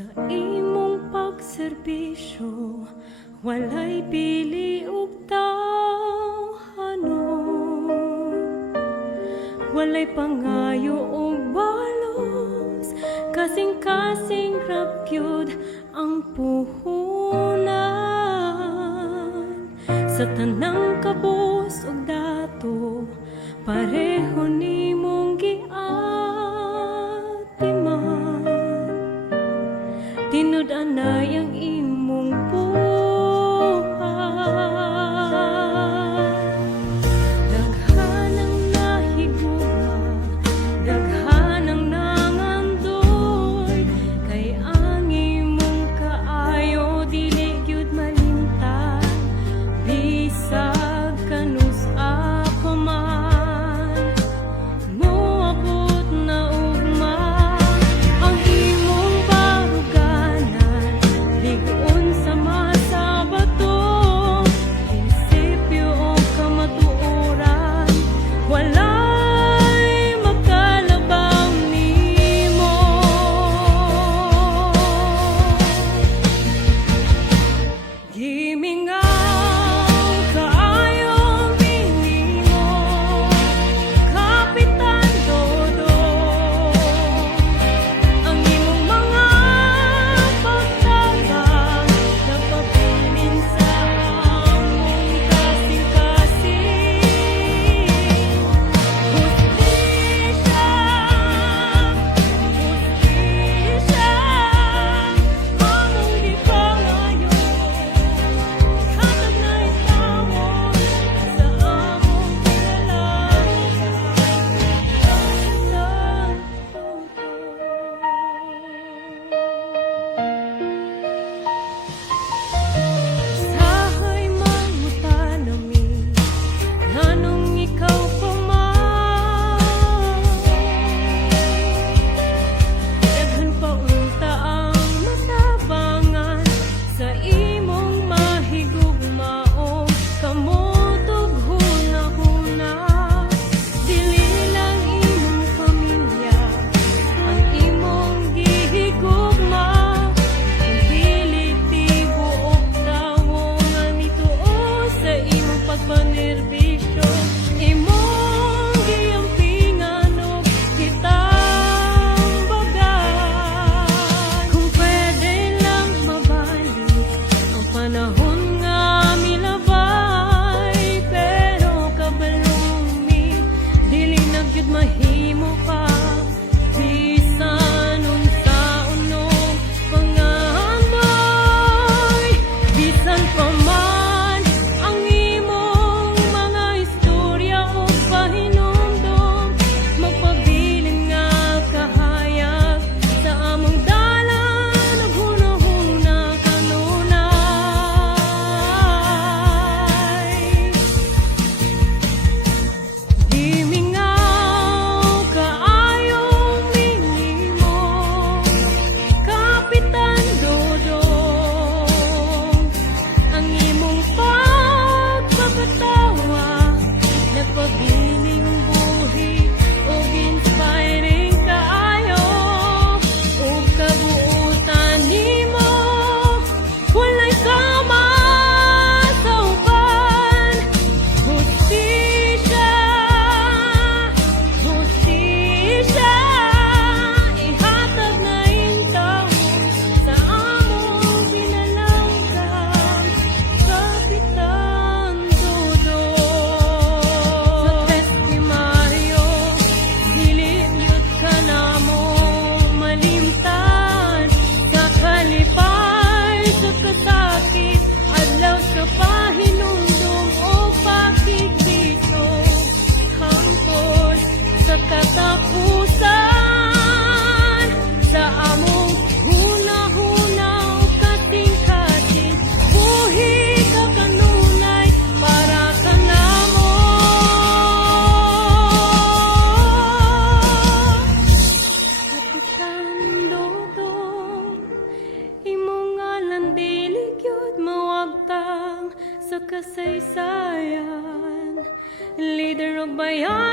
Sa imong pagserbisyo, walay pili ug tawhanon. Walay pangayo ug balos, kasing-kasing rakyod ang puhunan. Sa tanang kabus ug dato, pareho nimong giatiman. Tinud-anay ang imong buhay. Daghan ang nahigugma, daghan ang nangandoy, kay ang imong kaayo dili gyud malimtan, bisag kanus-a pa man. Moabot na ugma ang imong baruganan, ligon sa masa bato, prinsipyo o kamatuoran, walay makalabang nimo. Gimingaw kaayong pinimo, Kapitan Dodong, ang imong mga pagtabang nagpabilin sa among kasing-kasing. Hustisya, hustisya, among gipangayo, ihatag na itawon sa among Sahay mangutan nami, nganong ikaw pa man? Daghan pa unta ang matabangan sa imong mahigugmaong kamutog huna-huna. Dili lang imong pamilya ang imong gihigugma, kundi tibuok tawongan nituo sa imong pagpanerbisyo. Imong giampingan ug kitambagan. Kung pwede lang mabalik ang panahon nga milabay, pero kabalumi dili na gyud mahimo pa. Bisan unsa unong pangandoy, bisan pa man ang imong mga istorya o pahinumdom, magpabilin nga kahayag sa among dalan ug hunahuna kanunay. Gimingaw kaayong minimo, Kapitan Dodong, ang imong pagpapatawa nagpabiling buhi ug inspiring kaayo. Ug kabuutan nimo, walay kama sa uban. Hustisya, hustisya, ihatag na intawon sa among pinalanggan, Kapitan Dodong. Sa testimaryo, dili gyud ka namo malimtan, sa kalipay, sa kasakit, adlaw sa pahinumdum o pagkikito, hangtod sa katapusan, sa among huna-huna o kasing-kasing, buhi ka kanunay para ka namo. Kapitan Dodong, imong ngalan dili gyud mawagtang sa kasaysayan, leader og bayan.